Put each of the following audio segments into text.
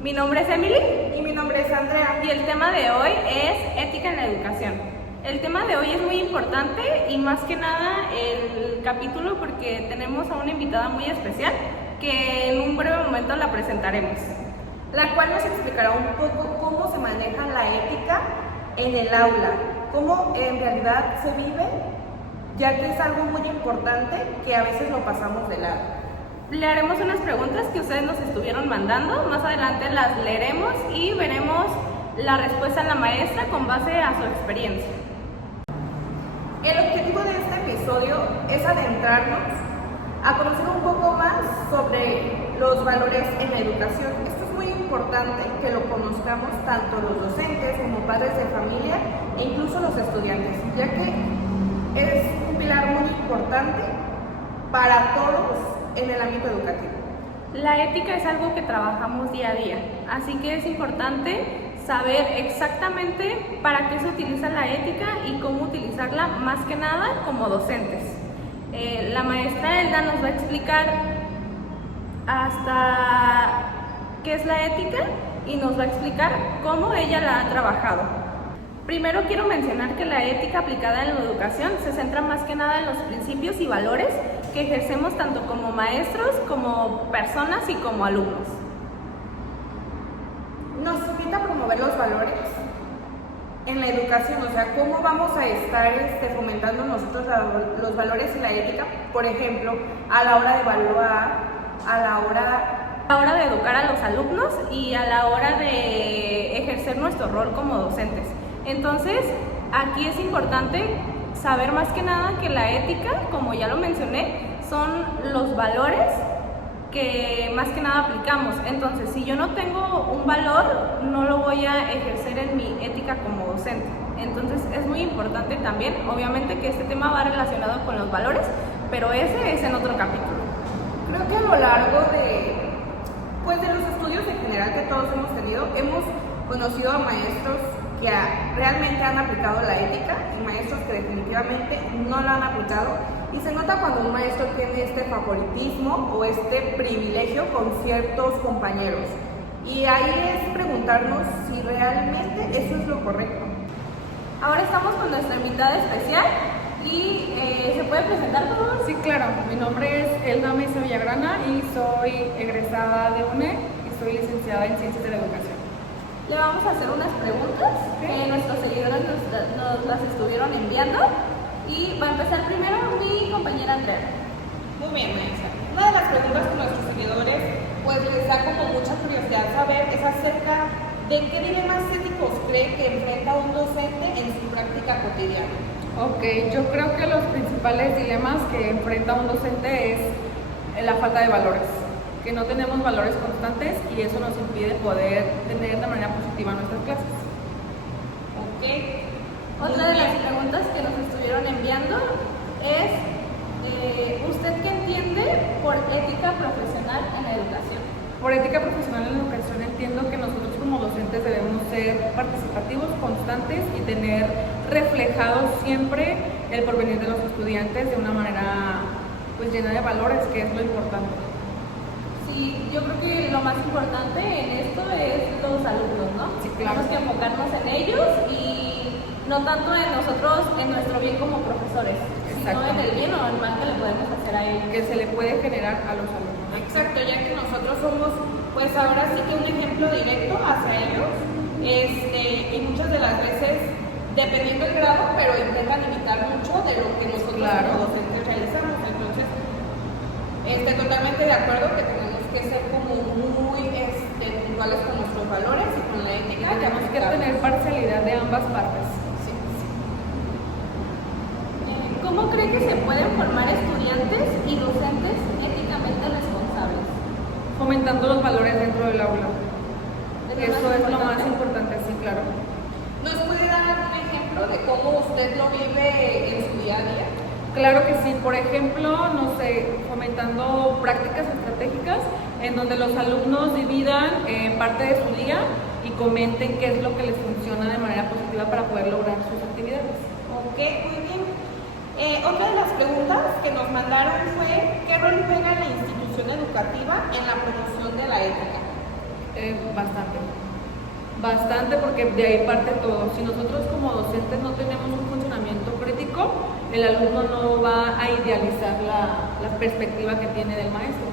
Mi nombre es Emily y mi nombre es Andrea y el tema de hoy es ética en la educación. El tema de hoy es muy importante y más que nada el capítulo porque tenemos a una invitada muy especial que en un breve momento la presentaremos. La cual nos explicará un poco cómo se maneja la ética en el aula, cómo en realidad se vive, ya que es algo muy importante que a veces lo pasamos de lado. Le haremos unas preguntas que ustedes nos estuvieron mandando, más adelante las leeremos y veremos la respuesta de la maestra con base a su experiencia. El objetivo de este episodio es adentrarnos a conocer un poco más sobre los valores en la educación. Esto es muy importante que lo conozcamos tanto los docentes como padres de familia e incluso los estudiantes, ya que es un pilar muy importante para todos en el ámbito educativo. La ética es algo que trabajamos día a día, así que es importante saber exactamente para qué se utiliza la ética y cómo utilizarla más que nada como docentes. La maestra Elda nos va a explicar hasta qué es la ética y nos va a explicar cómo ella la ha trabajado. Primero quiero mencionar que la ética aplicada en la educación se centra más que nada en los principios y valores que ejercemos tanto como maestros, como personas y como alumnos. Nos invita a promover los valores en la educación, o sea, cómo vamos a estar fomentando nosotros los valores y la ética, por ejemplo, a la hora de evaluar, a la hora de educar a los alumnos y a la hora de ejercer nuestro rol como docentes. Entonces, aquí es importante saber más que nada que la ética, como ya lo mencioné, son los valores que más que nada aplicamos. Entonces, si yo no tengo un valor, no lo voy a ejercer en mi ética como docente. Entonces, es muy importante también, obviamente que este tema va relacionado con los valores, pero ese es en otro capítulo. Creo que a lo largo de los estudios en general que todos hemos tenido, hemos conocido a maestros que realmente han aplicado la ética y maestros que definitivamente no la han aplicado, y se nota cuando un maestro tiene este favoritismo o este privilegio con ciertos compañeros, y ahí es preguntarnos si realmente eso es lo correcto. Ahora estamos con nuestra invitada especial y ¿se puede presentar, por favor? Sí, claro, mi nombre es Elda Mesa Villagrana y soy egresada de UNED y soy licenciada en Ciencias de la Educación. Le vamos a hacer unas preguntas que nuestros seguidores nos las estuvieron enviando, y va a empezar primero mi compañera Andrea. Muy bien, maestra. Una de las preguntas que nuestros seguidores pues les da como mucha curiosidad saber es acerca de qué dilemas éticos cree que enfrenta un docente en su práctica cotidiana. Ok, yo creo que los principales dilemas que enfrenta un docente es la falta de valores, que no tenemos valores constantes y eso nos impide poder tener de manera positiva nuestras clases. Ok. Otra de las preguntas que nos estuvieron enviando es, ¿usted qué entiende por ética profesional en la educación? Por ética profesional en la educación entiendo que nosotros como docentes debemos ser participativos, constantes y tener reflejado siempre el porvenir de los estudiantes de una manera pues llena de valores, que es lo importante. Sí, yo creo que lo más importante en esto es los alumnos, ¿no? Sí, claro. Tenemos que enfocarnos en ellos y no tanto en nosotros, en nuestro bien como profesores, sino en el bien o el mal que le podemos hacer a ellos. Que se le puede generar a los alumnos. Exacto, ya que nosotros somos, pues ahora sí que un ejemplo directo hacia ellos, y muchas de las veces, dependiendo del grado, pero intentan imitar mucho de lo que nosotros como docentes realizamos. Entonces, totalmente de acuerdo que tenemos que ser como muy puntuales con nuestros valores y con la ética. Tenemos que tener parcialidad de ambas partes. Sí. ¿Cómo cree que se pueden formar estudiantes y docentes éticamente responsables? Fomentando los valores dentro del aula. Eso es lo más importante, sí, claro. ¿Nos puede dar algún ejemplo de cómo usted lo vive en su día a día? Claro que sí, por ejemplo, no sé, fomentando prácticas estratégicas en donde los alumnos dividan parte de su día y comenten qué es lo que les funciona de manera positiva para poder lograr sus actividades. Ok, muy bien. Otra de las preguntas que nos mandaron fue ¿qué rol juega la institución educativa en la promoción de la ética? Bastante, porque de ahí parte todo. Si nosotros como docentes no tenemos un funcionamiento crítico, el alumno no va a idealizar la perspectiva que tiene del maestro.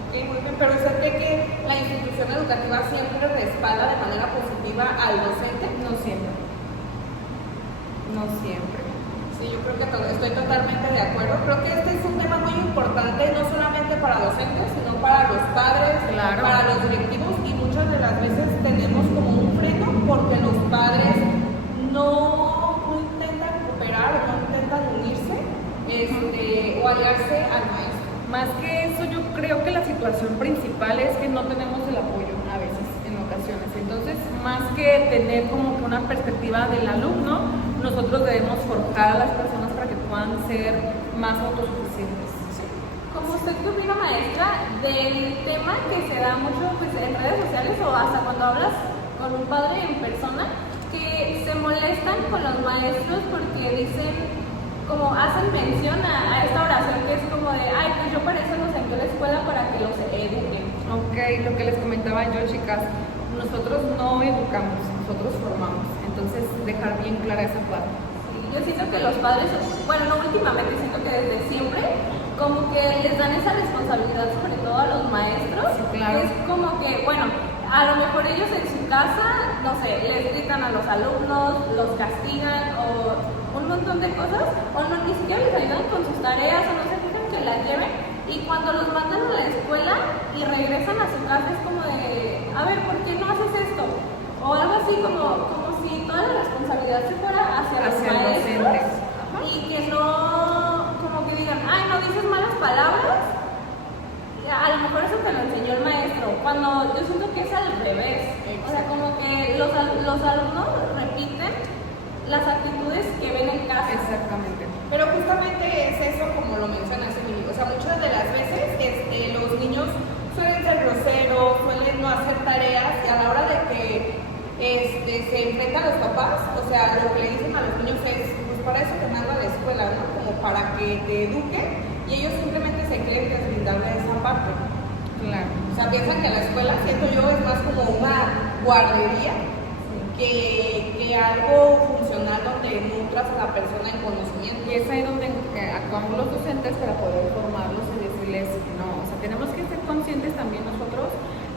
Ok, muy bien, pero ¿usted cree que la institución educativa siempre respalda de manera positiva al docente? No siempre. No siempre. Sí, yo creo que estoy totalmente de acuerdo. Creo que este es un tema muy importante, no solamente para docentes, sino para los padres, Claro. para los directivos, y muchas de las veces tenemos como un freno porque los padres no intentan cooperar o no intentan unirse o aliarse al maestro. Más que eso, yo creo que la situación principal es que no tenemos el apoyo a veces, en ocasiones. Entonces, más que tener como que una perspectiva del alumno, nosotros debemos forjar a las personas para que puedan ser más autosuficientes. Como usted que opina, maestra, del tema que se da mucho pues, en redes sociales o hasta cuando hablas con un padre en persona, que se molestan con los maestros porque dicen, como hacen mención a esta oración que es como de, ay, pues yo para eso los envío a la escuela para que los eduquen. Ok, lo que les comentaba yo, chicas, nosotros no educamos, nosotros formamos. Entonces, dejar bien clara esa parte. Sí, yo siento que los padres, bueno, no últimamente, siento que desde siempre, como que les dan esa responsabilidad sobre todo a los maestros. Sí, claro. Es como que, bueno, a lo mejor ellos en su casa, no sé, les gritan a los alumnos, los castigan o un montón de cosas, o no, ni siquiera les ayudan con sus tareas o no se fijan que las lleven, y cuando los mandan a la escuela y regresan a su casa es como de, a ver, ¿por qué no haces esto? O algo así como si toda la responsabilidad se fuera hacia los maestros y que no, como que digan, ay, no dices malas palabras. A lo mejor eso te lo enseñó el maestro, cuando yo siento que es al revés. O sea, como que los alumnos repiten las actitudes que ven en casa. Exactamente. Pero justamente es eso, como lo mencionas, Emily. O sea, muchas de las veces los niños suelen ser groseros, suelen no hacer tareas, y a la hora de que se enfrentan a los papás, o sea, lo que le dicen a los niños es, pues para eso te mando a la escuela, ¿no? Como para que te eduquen, y ellos simplemente se creen deslindar de esa parte. Claro. O sea, piensan que la escuela, siento yo, es más como una guardería que algo funcional donde nutras a la persona en conocimiento. Y es ahí donde actuamos los docentes para poder formarlos y decirles, no, o sea, tenemos que ser conscientes también nosotros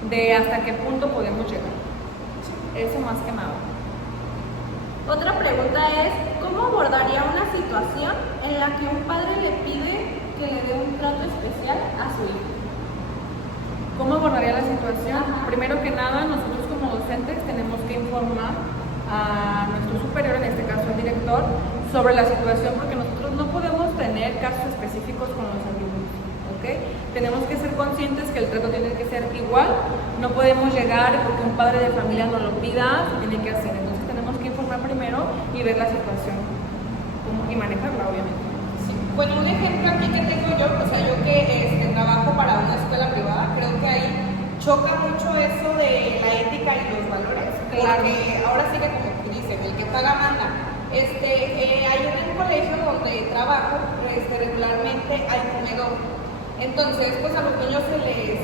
de hasta qué punto podemos llegar. Eso más que nada. Otra pregunta es, ¿cómo abordaría una situación en la que un padre le pide que le dé un trato especial a su hijo? ¿Cómo abordaría la situación? Primero que nada, nosotros como docentes tenemos que informar a nuestro superior, en este caso al director, sobre la situación, porque nosotros no podemos tener casos específicos con los alumnos, ¿ok? Tenemos que ser conscientes que el trato tiene que ser igual, no podemos llegar porque un padre de familia nos lo pida, se tiene que hacer. Entonces tenemos que informar primero y ver la situación y manejarla, obviamente. Sí. Bueno, un ejemplo aquí que tengo yo, o sea, yo que trabajo para una escuela privada, creo que ahí choca mucho eso de la ética y los valores, Claro. porque ahora sí que como que dicen, el que paga manda. Hay un colegio donde trabajo, regularmente hay comedor. Entonces, pues a los niños se les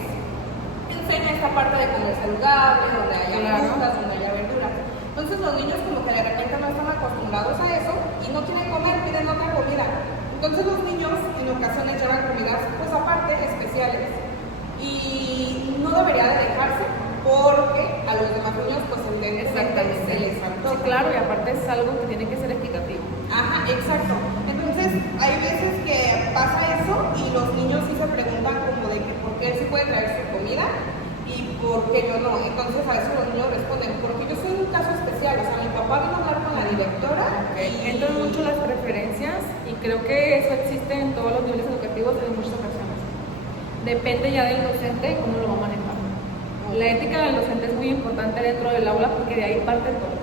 enseña esta parte de comer saludable, donde haya Claro. frutas, donde haya verduras. Entonces los niños como que de repente no están acostumbrados a eso y no quieren comer, piden otra comida. Entonces los niños en ocasiones llevan comidas pues aparte, especiales. Y no debería de dejarse porque a los demás niños pues evidentemente se les antoja. Sí, claro, y aparte es algo que tiene que ser equitativo. Ajá, exacto. Entonces, hay veces que pasa eso y los niños sí se preguntan como de que por qué él sí puede traer su comida y por qué yo no. Entonces, a veces los niños responden, porque yo soy un caso especial, o sea, mi papá vino a hablar con la directora. Entran mucho las preferencias y creo que eso existe en todos los niveles educativos en muchas ocasiones. Depende ya del docente cómo lo va a manejar. La ética del docente es muy importante dentro del aula porque de ahí parte todo.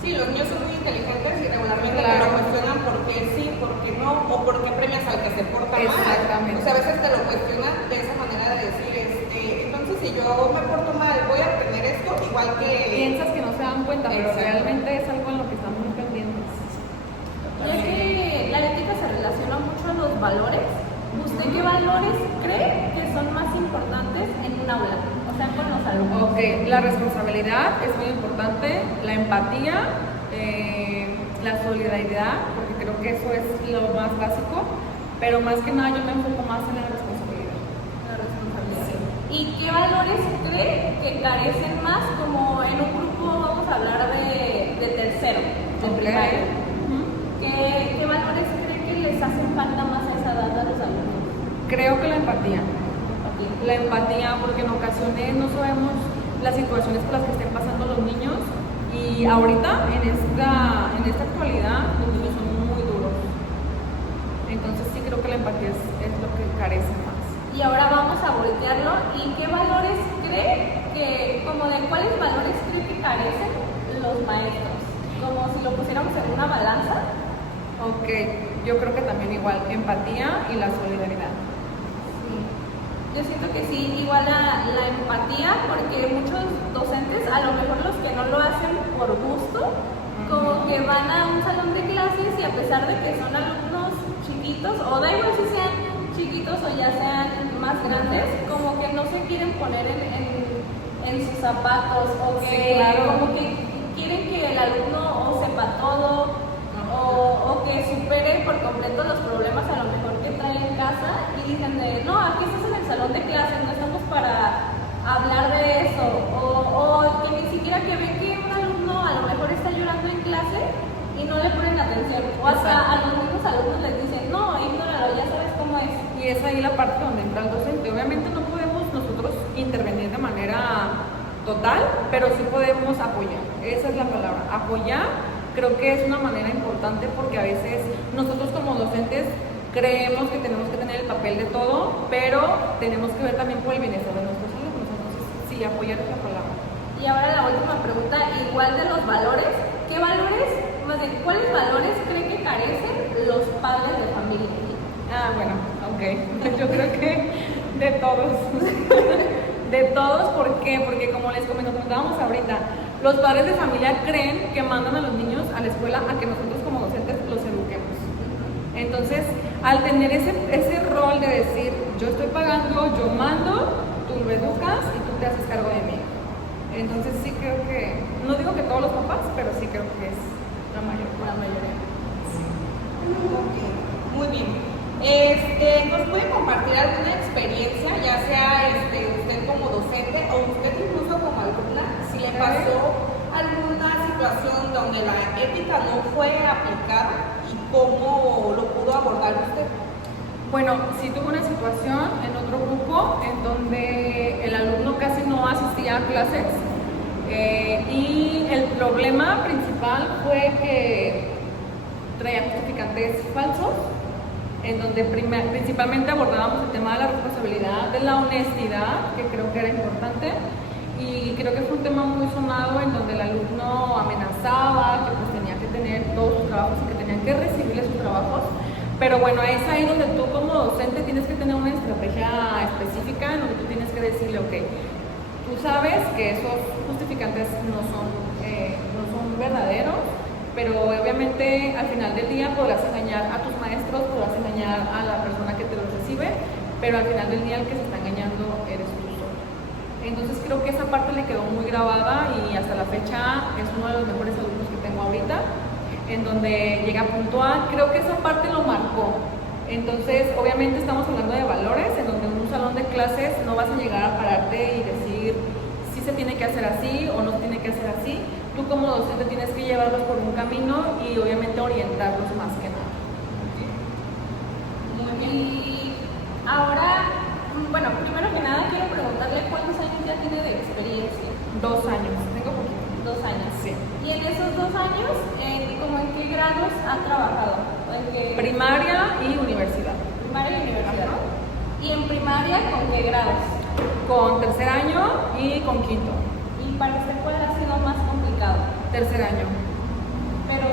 Sí, los niños son muy inteligentes y regularmente Claro. te lo cuestionan por qué sí, por qué no, o por qué premias al que se porta mal. Exactamente. O sea, a veces te lo cuestionan de esa manera de decir, entonces si yo me porto mal, voy a aprender esto, igual que... Piensas que no se dan cuenta, pero Exacto. realmente es algo en lo que estamos muy pendientes. Y es que la ética se relaciona mucho a los valores ¿Usted qué valores cree que son más importantes en un aula? O sea, con los alumnos. Ok, la responsabilidad es muy importante, la empatía, la solidaridad, porque creo que eso es lo más básico, pero más que nada yo me enfoco más en la responsabilidad. La responsabilidad. ¿Y qué valores cree que carecen más? Como en un grupo vamos a hablar de tercero, de primaria. ¿Qué valores cree que les hacen falta más a esa edad a los alumnos? Creo que la empatía. La empatía, porque en ocasiones no sabemos las situaciones por las que estén pasando los niños y ahorita, en esta actualidad, los niños son muy duros. Entonces sí creo que la empatía es lo que carece más. Y ahora vamos a voltearlo. ¿Y qué valores cree que, como de cuáles valores cree que carecen los maestros? Como si lo pusiéramos en una balanza. Ok, yo creo que también igual, empatía y la solidaridad. Yo siento que sí, igual la empatía, porque muchos docentes, a lo mejor los que no lo hacen por gusto, como que van a un salón de clases y a pesar de que son alumnos chiquitos, o da igual si sean chiquitos o ya sean más grandes, como que no se quieren poner en sus zapatos, o que sí, claro. como que quieren que el alumno o sepa todo, o que supere por completo los problemas a lo mejor que trae en casa y dicen no, aquí estás en el salón de clases, no estamos para hablar de eso, o que ni siquiera que ven que un alumno a lo mejor está llorando en clase y no le ponen atención, o hasta a los mismos alumnos les dicen no, ignóralo, ya sabes cómo es. Y es ahí la parte donde entra el docente. Obviamente no podemos nosotros intervenir de manera total, pero sí podemos apoyar. Esa es la palabra, apoyar. Creo que es una manera importante porque a veces nosotros como docentes creemos que tenemos que tener el papel de todo, pero tenemos que ver también por el bienestar de nuestros alumnos. Entonces, sí, apoyar es la palabra. Y ahora la última pregunta, igual de los valores, ¿qué valores, más bien, cuáles valores creen que carecen los padres de familia? Ah, bueno, ok. Yo creo que de todos. De todos, ¿por qué? Porque como les comentábamos ahorita, los padres de familia creen que mandan a los niños a la escuela a que nosotros como docentes los eduquemos. Entonces, al tener ese rol de decir, yo estoy pagando, yo mando, tú lo educas y tú te haces cargo de mí. Entonces sí creo que, no digo que todos los papás, pero sí creo que es la mayoría. Sí. Okay. Muy bien. ¿Nos puede compartir alguna experiencia, ya sea usted como docente o usted incluso como alumna, si le pasó alguna situación donde la ética no fue aplicada y cómo lo pudo abordar usted? Bueno, sí tuve una situación en otro grupo en donde el alumno casi no asistía a clases y el problema principal fue que traía justificantes falsos, en donde principalmente abordábamos el tema de la responsabilidad, de la honestidad, que creo que era importante, y creo que fue un tema muy sonado en donde el alumno amenazaba que pues tenía que tener todos sus trabajos y que tenían que recibirle sus trabajos. Pero bueno, es ahí donde tú como docente tienes que tener una estrategia específica en donde tú tienes que decirle, ok, tú sabes que esos justificantes no son verdaderos, pero obviamente al final del día podrás engañar a tus maestros, podrás engañar a la persona que te los recibe, pero al final del día el que se está engañando eres tú solo. Entonces creo que esa parte le quedó muy grabada y hasta la fecha es uno de los mejores alumnos que tengo ahorita, en donde llega puntual. Creo que esa parte lo marcó. Entonces, obviamente estamos hablando de valores, en donde en un salón de clases no vas a llegar a pararte y decir si se tiene que hacer así o no se tiene que hacer así. Tú como docente tienes que llevarlos por un camino y obviamente orientarlos más que nada. Muy bien. Y ahora, bueno, primero que nada quiero preguntarle cuántos años ya tiene de experiencia. 2 años, tengo poquito. 2 años. Sí. Y en esos 2 años, ¿cómo en qué grados han trabajado? Primaria y universidad. Primaria y universidad. Ajá. ¿Y en primaria con qué grados? Con 3er año y con 5º. ¿Y para usted cuál ha sido más complicado? 3er año. Pero,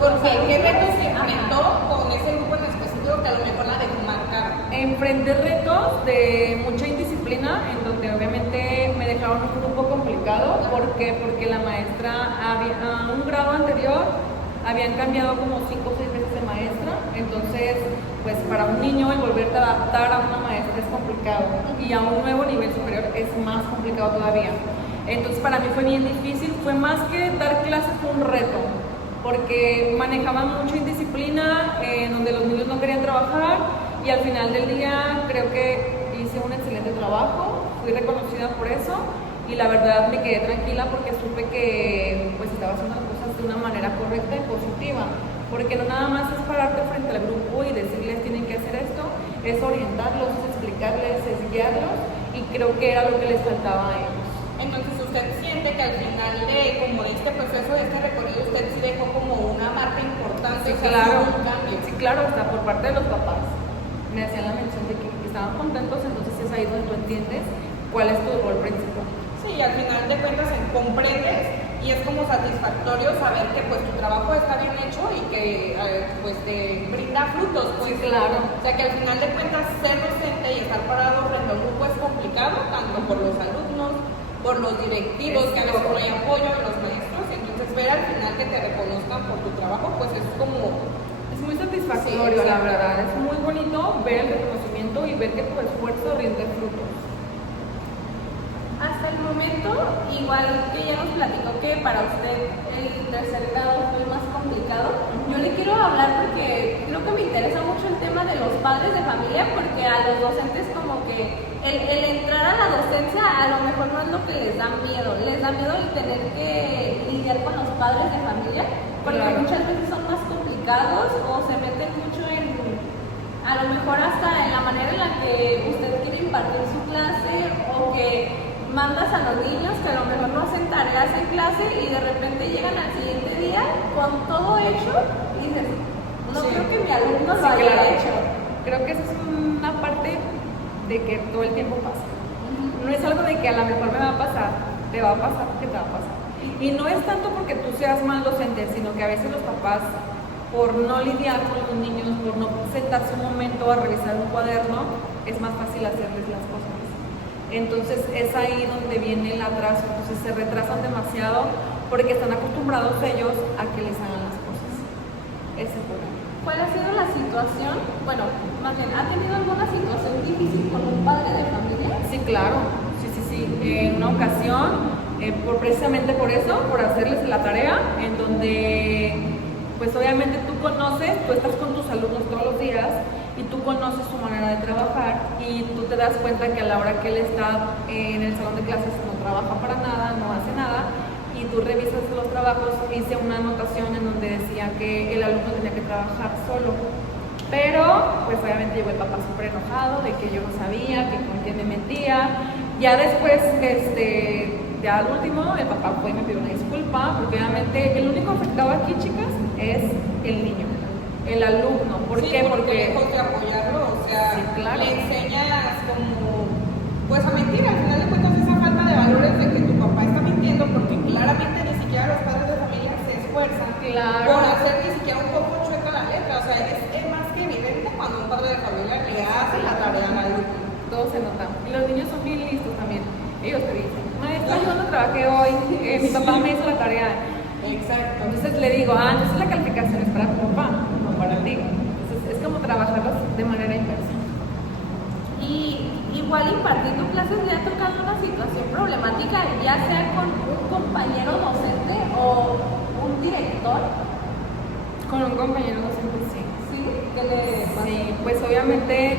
Porque ¿qué retos se enfrentó con ese grupo en específico que a lo mejor la dejó marcar? Enfrenté retos de mucha indisciplina, en donde obviamente me dejaron un grupo complicado. ¿Por qué? Porque la maestra a un grado anterior habían cambiado como 5 o 6 veces de maestra, entonces pues para un niño el volverte a adaptar a una maestra es complicado y a un nuevo nivel superior es más complicado todavía. Entonces para mí fue bien difícil, fue más que dar clases, fue un reto, porque manejaban mucha indisciplina, donde los niños no querían trabajar y al final del día creo que hice un excelente trabajo, fui reconocida por eso y la verdad me quedé tranquila porque supe que pues estaba haciendo las cosas de una manera correcta y positiva, porque no nada más es pararte frente al grupo y decirles tienen que hacer esto, es orientarlos, es explicarles, es guiarlos y creo que era lo que les faltaba a ellos. Entonces usted siente que al final de este proceso, de este recorrido, usted sí dejó como una marca importante, Sí, o sea, claro, un cambio. sí, claro, hasta por parte de los papás me hacían la mención de que estaban contentos, entonces es ahí donde tú entiendes cuál es tu rol principal. Sí, al final de cuentas comprendes y es como satisfactorio saber que pues tu trabajo está bien hecho y que pues te brinda frutos. Pues, sí, claro. O sea que al final de cuentas ser docente y estar parado frente a un grupo es complicado, tanto por los alumnos, por los directivos, que a veces no hay apoyo de los maestros, entonces ver al final que te reconozcan por tu trabajo, pues es como... Es muy satisfactorio, Sí, la verdad, es muy bonito ver el reconocimiento y ver que tu esfuerzo rinde frutos. Hasta el momento, igual que ya nos platicó que para usted el tercer grado fue más complicado, yo le quiero hablar porque creo que me interesa mucho el tema de los padres de familia, porque a los docentes como que el entrar a la docencia a lo mejor no es lo que les da miedo el tener que lidiar con los padres de familia, porque Claro. muchas veces son más complicados o se meten mucho en, a lo mejor hasta en la manera en la que usted quiere impartir su clase o que mandas a los niños que a lo mejor no hacen tareas en clase y de repente llegan al siguiente día con todo hecho y dices, no Sí. creo que mi alumno lo Sí, haya claro. hecho. Creo que esa es una parte de que todo el tiempo pasa. No es algo de que a lo mejor me va a pasar, te va a pasar porque te va a pasar. Y no es tanto porque tú seas mal docente, sino que a veces los papás, por no lidiar con los niños, por no sentarse un momento a revisar un cuaderno, es más fácil hacerles las cosas. Entonces es ahí donde viene el atraso, entonces se retrasan demasiado porque están acostumbrados ellos a que les hagan las cosas. Ese es el problema. ¿Cuál ha sido la situación? Bueno, más bien, ¿ha tenido alguna situación difícil con un padre de familia? Sí, claro, sí. En una ocasión, precisamente por eso, por hacerles la tarea, en donde, pues obviamente tú estás con tus alumnos todos los días y tú conoces su manera de trabajar y tú te das cuenta que a la hora que él está en el salón de clases no trabaja para nada, no hace nada y tú revisas los trabajos. Hice una anotación en donde decía que el alumno tenía que trabajar solo. Pero, pues obviamente llegó el papá súper enojado de que yo no sabía, que con quién me mentía. Ya después, ya al último, el papá fue y me pidió una disculpa, porque obviamente el único afectado aquí, chicas, es el niño, el alumno. ¿Por Sí, qué? porque lejos de apoyarlo, o sea, Sí, claro. le enseñas como, pues a mentir, al final de cuentas esa falta de valores de que tu papá está mintiendo, porque claramente ni siquiera los padres de familia se esfuerzan Claro. por hacer ni siquiera un poco chueca la letra, o sea, es más que evidente cuando un padre de familia le hace la tarea al alumno. Todo se nota. Y los niños son bien listos también. Ellos te dicen, maestra, yo no trabajé hoy, mi papá me hizo la tarea. Exacto. Entonces le digo, entonces la calificación es para tu papá, no para ti. Entonces es como trabajarlos de manera inversa. Y igual impartiendo clases le ha tocado una situación problemática, ya sea con un compañero docente o un director. Con un compañero docente, sí. Sí, que le Sí, pues obviamente,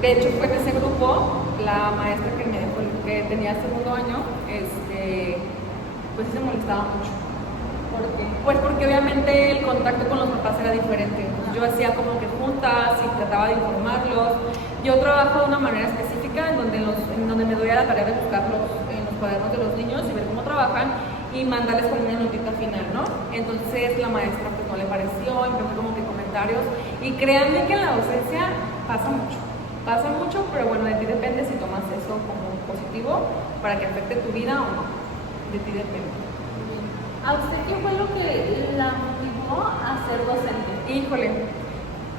de hecho fue en ese grupo, la maestra que me dejó, que tenía segundo año, pues sí se molestaba mucho. ¿Por qué? Pues porque obviamente el contacto con los papás era diferente. Entonces, yo hacía como que juntas y trataba de informarlos. Yo trabajo de una manera específica en donde me doy a la tarea de buscarlos en los cuadernos de los niños y ver cómo trabajan y mandarles como una notita final, ¿no? Entonces la maestra pues no le pareció, empezó como que comentarios y créanme que en la docencia pasa mucho, pero bueno, de ti depende si tomas eso como positivo para que afecte tu vida o no, de ti depende. ¿A usted qué fue lo que la motivó a ser docente? Híjole,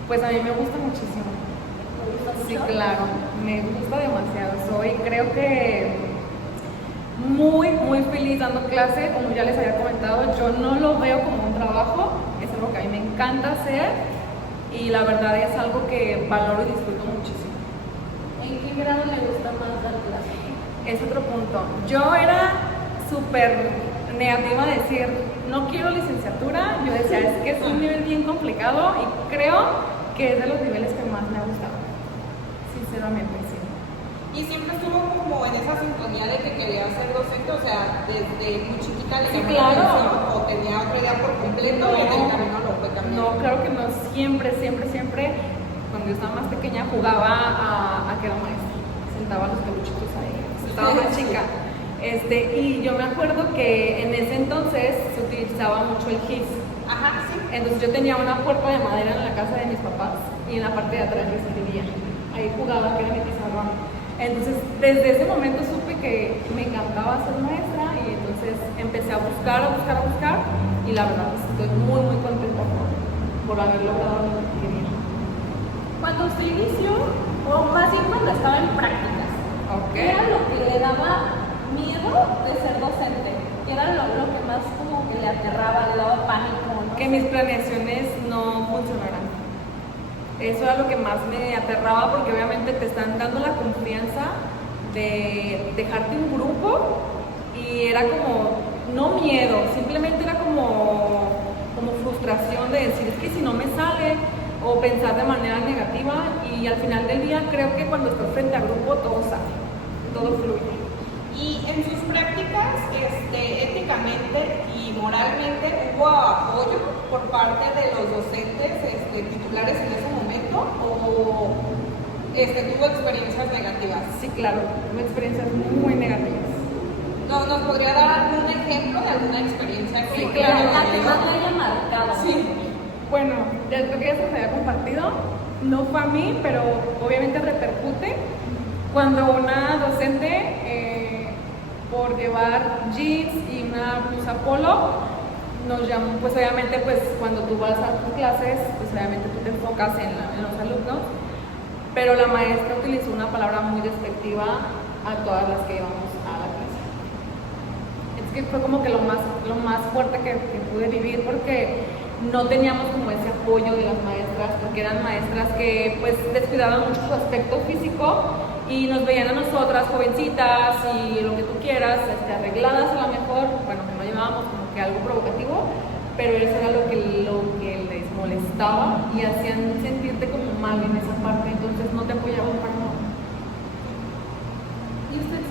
pues a mí me gusta muchísimo. ¿Le gusta mucho? Sí, claro, me gusta demasiado. Creo que muy feliz dando clase, como ya les había comentado, yo no lo veo como un trabajo, es algo que a mí me encanta hacer y la verdad es algo que valoro y disfruto muchísimo. ¿En qué grado le gusta más dar clase? Es otro punto. Yo era súper negativa a decir, no quiero licenciatura. Yo decía, es que es un nivel bien complicado y creo que es de los niveles que más me ha gustado. Sinceramente, sí. Y siempre estuvo como en esa sintonía de que quería ser docente, o sea, desde muy chiquita le Sí, llamó la claro. atención, o tenía otra idea por completo y en el camino lo fue cambiando. No, claro que no. Siempre, cuando yo estaba más pequeña, jugaba a que era maestra. Sentaba los peluchitos ahí, sentaba más chica. Y yo me acuerdo que en ese entonces se utilizaba mucho el GIS. Ajá, sí. Entonces yo tenía una puerta de madera en la casa de mis papás y en la parte de atrás yo escribía. Ahí jugaba, que era mi pizarrón. Entonces desde ese momento supe que me encantaba ser maestra y entonces empecé a buscar y la verdad pues, estoy muy contenta por haber logrado lo que quería. Cuando usted inició, o más bien cuando estaba en prácticas, ¿qué era lo que le daba miedo de ser docente? ¿Qué era lo que más como que le aterraba, le daba pánico? ¿No? Que mis planeaciones no funcionaran. Eso era lo que más me aterraba porque obviamente te están dando la confianza de dejarte un grupo y era como, no miedo, simplemente era como frustración de decir, es que si no me sale o pensar de manera negativa y al final del día creo que cuando estás frente a grupo todo sale, todo fluye. Y en sus prácticas, éticamente y moralmente, ¿hubo apoyo por parte de los docentes titulares en ese momento o tuvo experiencias negativas? Sí, claro, tuve experiencias muy negativas. No, ¿nos podría dar algún ejemplo de alguna experiencia que Sí, claro. La que más le haya marcado. Sí. Bueno, ya creo que ya se los había compartido, no fue a mí, pero obviamente repercute cuando una docente, por llevar jeans y una blusa polo, nos llamó, pues obviamente pues cuando tú vas a tus clases, pues obviamente tú te enfocas en los alumnos, pero la maestra utilizó una palabra muy despectiva a todas las que íbamos a la clase. Es que fue como que lo más fuerte que pude vivir porque no teníamos como ese apoyo de las maestras, porque eran maestras que pues descuidaban mucho su aspecto físico y nos veían a nosotras jovencitas y lo que tú quieras, arregladas a lo mejor, bueno, que no llevábamos como que algo provocativo, pero eso era lo que les molestaba y hacían sentirte como mal en esa parte, entonces no te apoyaban para nada. ¿Y usted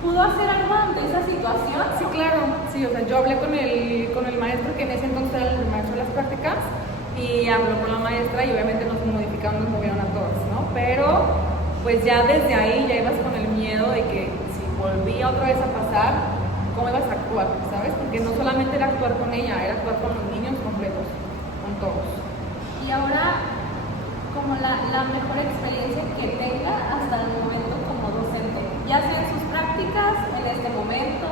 pudo hacer algo ante esa situación? Sí, claro, sí, o sea, yo hablé con el maestro que en ese entonces era el maestro de las prácticas y habló con la maestra y obviamente nos modificaron, nos movieron a todos, ¿no? Pero pues ya desde ahí ya ibas con el miedo de que si volvía otra vez a pasar, ¿cómo ibas a actuar? ¿Sabes? Porque no solamente era actuar con ella, era actuar con los niños completos, con todos. Y ahora, como la mejor experiencia que tenga hasta el momento como docente, ya sea en sus prácticas, en este momento.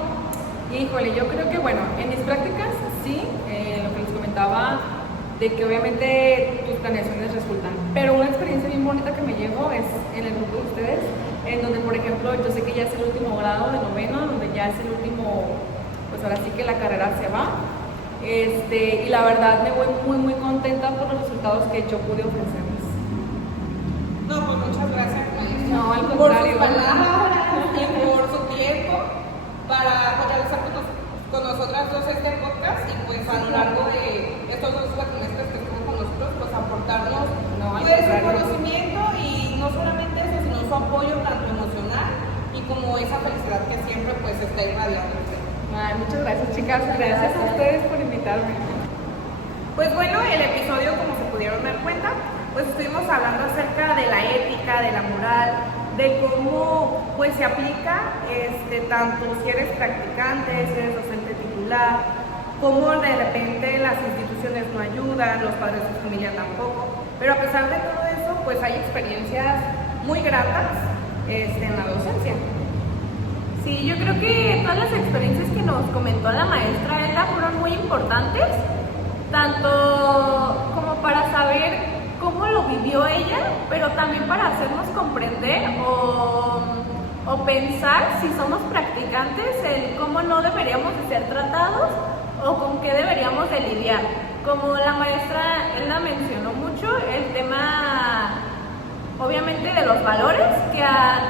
Híjole, yo creo que bueno, en mis prácticas sí, lo que les comentaba, de que obviamente tus planeaciones resultan. Pero una experiencia bien bonita que me llevo es en el grupo de ustedes, en donde, por ejemplo, yo sé que ya es el último grado de noveno, donde ya es el último, pues ahora sí que la carrera se va. Y la verdad me voy muy contenta por los resultados que yo pude ofrecerles. No, pues muchas gracias, maestra. No, al por contrario. sus palabras y por su tiempo para realizar con nosotras dos este podcast y pues a lo largo de estos 2 cuatrimestres que estuvo con nosotros, pues aportarnos pues, su conocimiento y no solamente eso, sino su apoyo tanto emocional y como esa felicidad que siempre pues está irradiando. Ay, muchas gracias, chicas. Gracias a ustedes por invitarme. Pues bueno, el episodio, como se pudieron dar cuenta, pues estuvimos hablando acerca de la ética, de la moral, de cómo pues se aplica tanto si eres practicante, si eres docente titular, cómo de repente las instituciones no ayudan, los padres de familia tampoco, pero a pesar de todo eso, pues hay experiencias muy gratas en la docencia. Sí, yo creo que todas las experiencias que nos comentó la maestra Ela fueron muy importantes, tanto como para saber cómo lo vivió ella, pero también para hacernos comprender o pensar si somos practicantes, en cómo no deberíamos de ser tratados o con qué deberíamos de lidiar. como la maestra, él la mencionó mucho, el tema obviamente de los valores que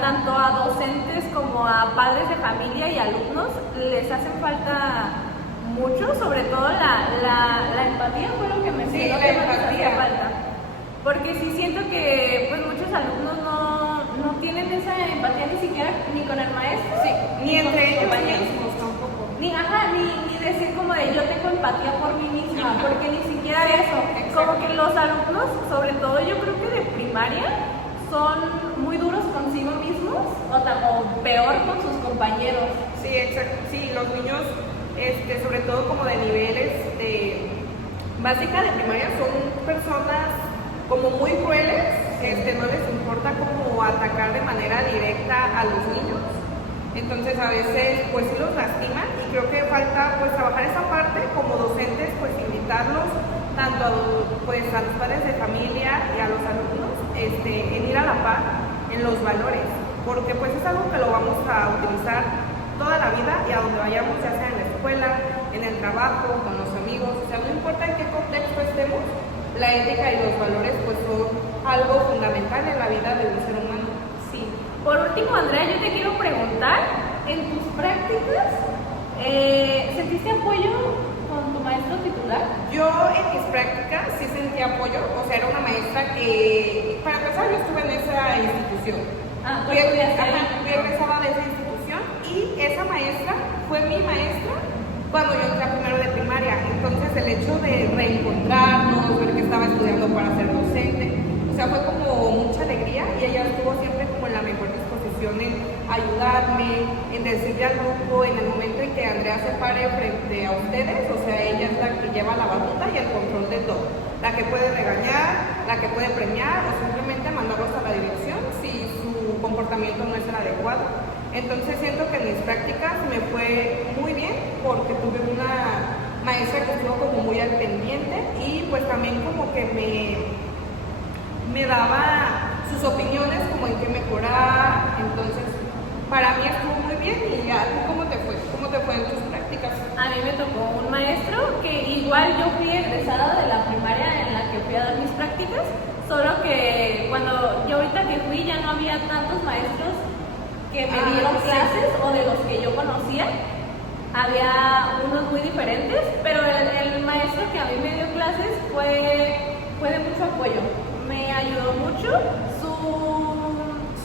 tanto a docentes como a padres de familia y alumnos les hacen falta mucho, sobre todo la empatía fue lo que mencionó, Sí, la que más les empatía. hace falta. Porque sí siento que pues muchos alumnos no tienen esa empatía ni siquiera ni con el maestro, Sí, ni con entre sus ellos compañeros. mismos tampoco. Ni decir como de yo tengo empatía por mí misma, Ajá. porque ni siquiera eso. exacto. Como que los alumnos, sobre todo yo creo que de primaria, son muy duros consigo mismos o peor con sus compañeros. Sí, exacto. Sí, los niños, sobre todo como de niveles de básica, de primaria, son personas como muy crueles, no les importa como atacar de manera directa a los niños. Entonces a veces pues sí los lastiman y creo que falta pues trabajar esa parte como docentes, pues invitarlos tanto a, pues, a los padres de familia y a los alumnos en ir a la par en los valores, porque pues es algo que lo vamos a utilizar toda la vida y a donde vayamos, ya sea en la escuela, en el trabajo, con los amigos, o sea, no importa en qué contexto estemos, la ética y los valores pues son algo fundamental en la vida de un ser humano. Sí. Por último, Andrea, yo te quiero preguntar, en tus prácticas, ¿sentiste apoyo con tu maestro titular? Yo en mis prácticas sí sentí apoyo, o sea, era una maestra que, para empezar, yo estuve en esa institución. Ah, Fui tú estudiaste ahí. fui egresada de esa institución y esa maestra fue mi maestra cuando yo entré a primero de primaria. Entonces el hecho de reencontrarnos, ver que estaba estudiando para ser docente, o sea, fue como mucha alegría y ella estuvo siempre como en la mejor disposición en ayudarme, en decirle al grupo en el momento en que Andrea se pare frente a ustedes, o sea, ella es la que lleva la batuta y el control de todo, la que puede regañar, la que puede premiar o simplemente mandarlos a la dirección si su comportamiento no es el adecuado. Entonces siento que en mis prácticas me fue muy bien porque tuve una maestra que estuvo como muy al pendiente y pues también como que me daba sus opiniones como en qué mejorar. Entonces para mí estuvo muy bien. ¿Y a ti cómo te fue? ¿Cómo te fue en tus prácticas? A mí me tocó un maestro que igual yo fui egresada de la primaria en la que fui a dar mis prácticas, solo que cuando yo ahorita que fui ya no había tantos maestros que me dieron sí. clases o de los que yo conocía. Había unos muy diferentes, pero el maestro que a mí me dio clases fue de mucho apoyo. Me ayudó mucho.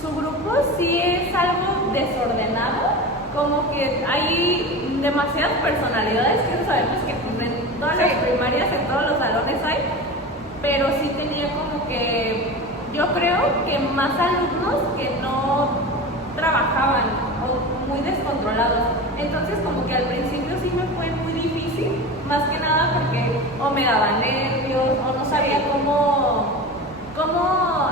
Su grupo sí es algo desordenado, como que hay demasiadas personalidades, que sabemos que pues, en todas las primarias, en todos los salones hay, pero sí tenía como que, yo creo que más alumnos que no trabajaban o muy descontrolados. Entonces como que al principio sí me fue muy difícil, más que nada porque o me daban nervios o no sabía cómo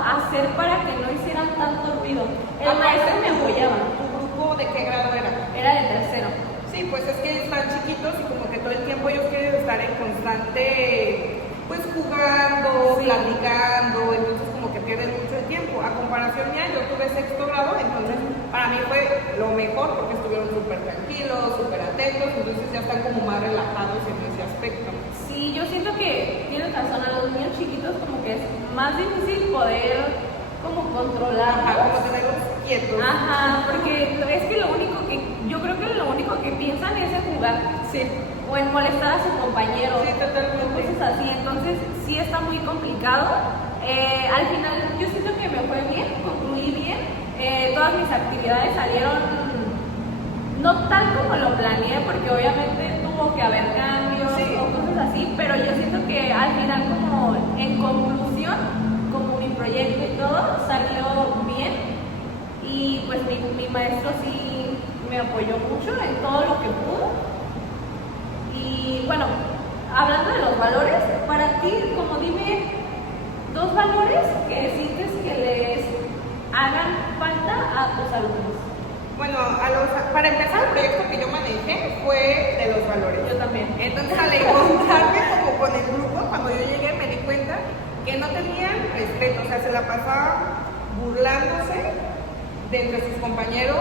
hacer para que no hicieran tanto ruido. El maestro me apoyaba. ¿Tu grupo de qué grado era? Era de tercero. Sí, pues es que están chiquitos y como que todo el tiempo ellos quieren estar en constante, pues jugando, platicando, entonces como que pierden mucho el tiempo. A comparación mía, yo tuve sexto grado, entonces para mí fue lo mejor porque estuvieron súper tranquilos, súper atentos, entonces ya están como más relajados en ese aspecto. Sí, yo siento que tienes razón, a los niños chiquitos como que es más difícil poder como controlarlos. Ajá, como tenerlos quietos. Ajá, porque es que yo creo que lo único que piensan es en jugar. Sí. O en molestar a su compañero. Sí, totalmente. Cosas así, entonces sí está muy complicado. Al final yo siento que me fue bien, concluí bien. Todas mis actividades salieron no tal como lo planeé, porque obviamente tuvo que haber cambios o cosas así, pero yo siento que al final como en conclusión, como mi proyecto y todo, salió bien. Y pues mi maestro sí me apoyó mucho en todo lo que pudo. Y bueno, hablando de los valores, para ti, como dime, 2 valores que sientes que les hagan falta a tus alumnos. Bueno, para empezar, el proyecto que yo manejé fue de los valores. Yo también. Entonces, al encontrarme como con el grupo, cuando yo llegué me di cuenta que no tenían respeto, o sea, se la pasaban burlándose de entre sus compañeros,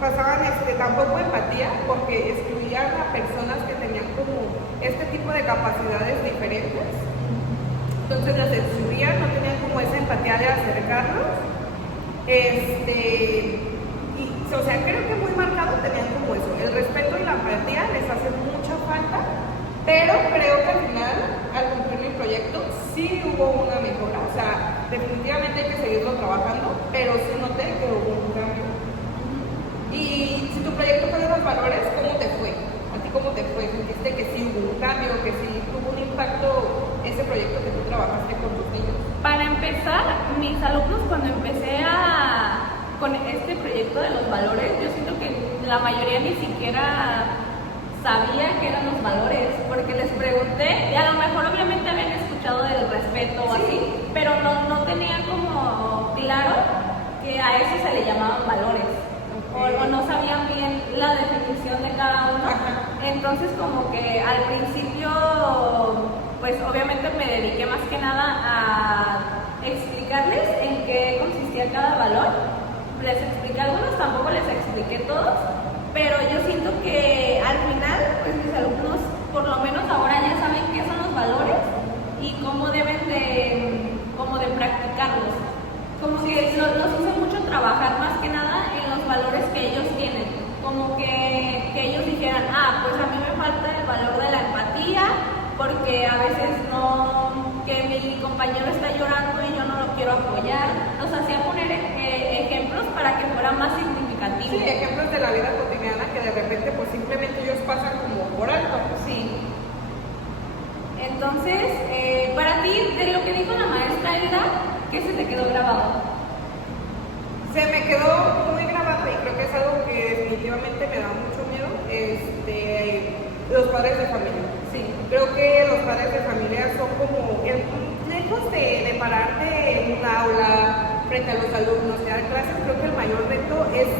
pasaban tampoco empatía porque excluían a personas que tenían como este tipo de capacidades diferentes. Entonces las excluían, no tenían como esa empatía de acercarlos. O sea, creo que muy marcado tenían como eso. El respeto y la empatía les hace mucha falta, pero creo que al final, al cumplir mi proyecto, sí hubo una mejora. O sea, definitivamente hay que seguirlo trabajando, pero sí noté que hubo un cambio. Y si tu proyecto fue de los valores, ¿cómo te fue? ¿A ti cómo te fue? ¿Sentiste que sí hubo un cambio, que sí tuvo un impacto ese proyecto que tú trabajaste con tus niños? Para empezar, mis alumnos cuando empecé con este proyecto de los valores, yo siento que la mayoría ni siquiera sabía qué eran los valores, porque les pregunté y a lo mejor obviamente habían escuchado del respeto o así, pero no tenían como claro que a eso se le llamaban valores. O no sabían bien la definición de cada uno. Entonces como que al principio pues obviamente me dediqué más que nada a explicarles en qué consistía cada valor. Les expliqué algunos, tampoco les expliqué todos, pero yo siento que al final pues mis alumnos por lo menos ahora ya saben qué son los valores y cómo deben de practicarlos. Como que los hice mucho trabajar más que nada en los valores que ellos tienen, como que ellos dijeran, pues a mí me falta el valor de la empatía, porque a veces que mi compañero está llorando y yo no lo quiero apoyar. Nos hacía poner ejemplos para que fuera más significativo. Sí, ejemplos de la vida cotidiana que de repente pues simplemente ellos pasan como por alto. Sí. Entonces, para ti, de lo que dijo la maestra Elda, ¿qué se te quedó grabado? Se me quedó muy grabado y creo que es algo que definitivamente me da mucho miedo, los padres de familia. Sí. Creo que los padres de familia son como, lejos de pararte en un aula frente a los alumnos y dar clases, creo que el mayor reto es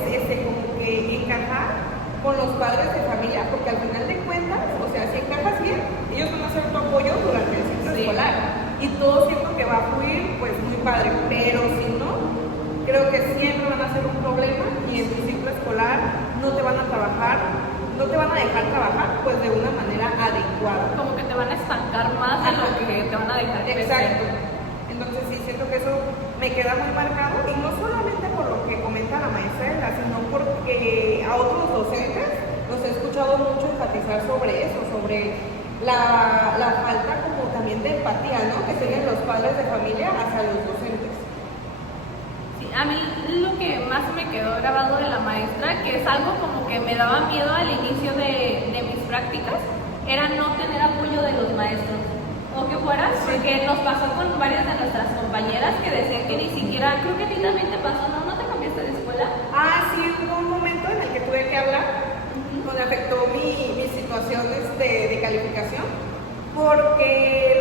como que encajar con los padres de familia, porque al final de cuentas, o sea, si encajas bien, ellos van a ser tu apoyo durante el ciclo escolar y todo siento que va a fluir pues muy padre, pero si no, creo que siempre van a ser un problema y en tu ciclo escolar no te van a dejar trabajar pues de una manera adecuada. Como que te van a estancar más de lo que te van a dejar crecer. Exacto. Entonces sí, siento que eso me queda muy marcado y no solamente por lo que comenta la maestra Elda, sino porque a otros docentes los he escuchado mucho enfatizar sobre eso, sobre la falta como también de empatía, ¿no? Que tienen los padres de familia hacia los docentes. A mí lo que más me quedó grabado de la maestra, que es algo como que me daba miedo al inicio de mis prácticas, era no tener apoyo de los maestros. O que fueras, porque nos pasó con varias de nuestras compañeras que decían que ni siquiera, creo que a ti también te pasó, ¿no te cambiaste de escuela? Sí, hubo un momento en el que tuve que hablar, donde afectó mi situación de calificación, porque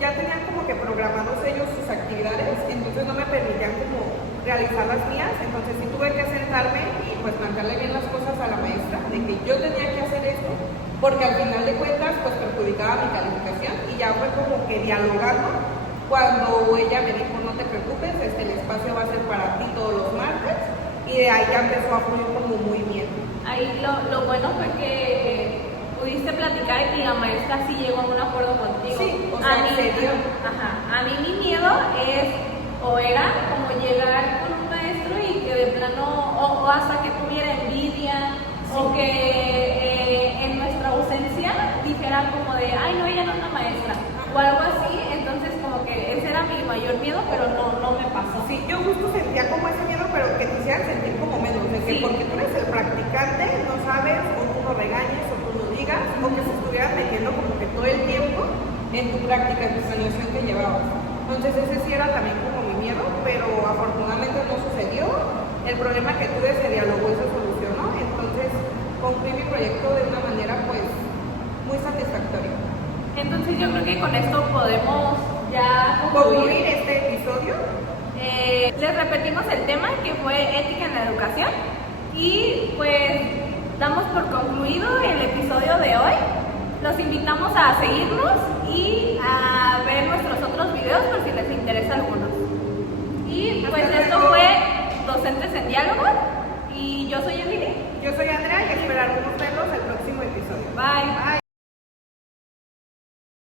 ya tenían como que programados ellos sus actividades, entonces no me permitían como realizar las mías, entonces sí tuve que sentarme y pues plantearle bien las cosas a la maestra, de que yo tenía que hacer esto, porque al final de cuentas pues perjudicaba mi calificación y ya fue como que dialogando cuando ella me dijo no te preocupes, el espacio va a ser para ti todos los martes y de ahí ya empezó a fluir como muy bien. Ahí lo bueno fue que pudiste platicar y la maestra sí llegó a un acuerdo contigo. Sí, o sea, a mí mi miedo era como llegar con un maestro y que de plano, o hasta que tuviera envidia, sí. O que en nuestra ausencia dijeran como de, ay no, ella no es una maestra, o algo así. Entonces como que ese era mi mayor miedo, pero no me pasó. Sí, yo justo sentía como ese miedo, pero que te hicieran sentir como menos, de que porque tú eres el practicante, no sabes, o tú no regañes, o tú no digas, o que se estuvieran metiendo como que todo el tiempo en tu práctica, en tu planeación que llevabas. Entonces ese sí era también como mi miedo, pero afortunadamente no sucedió. El problema que tuve se dialogó y se solucionó, entonces concluí mi proyecto de una manera pues muy satisfactoria. Entonces yo creo que con esto podemos ya concluir este episodio. Les repetimos el tema que fue ética en la educación y pues damos por concluido el episodio de hoy. Los invitamos a seguirnos y a ver nuestros otros videos por si les interesa algunos. Y pues esto fue Docentes en Diálogo y yo Yo soy Emily. Yo soy Andrea y esperamos verlos el próximo episodio. Bye. Bye.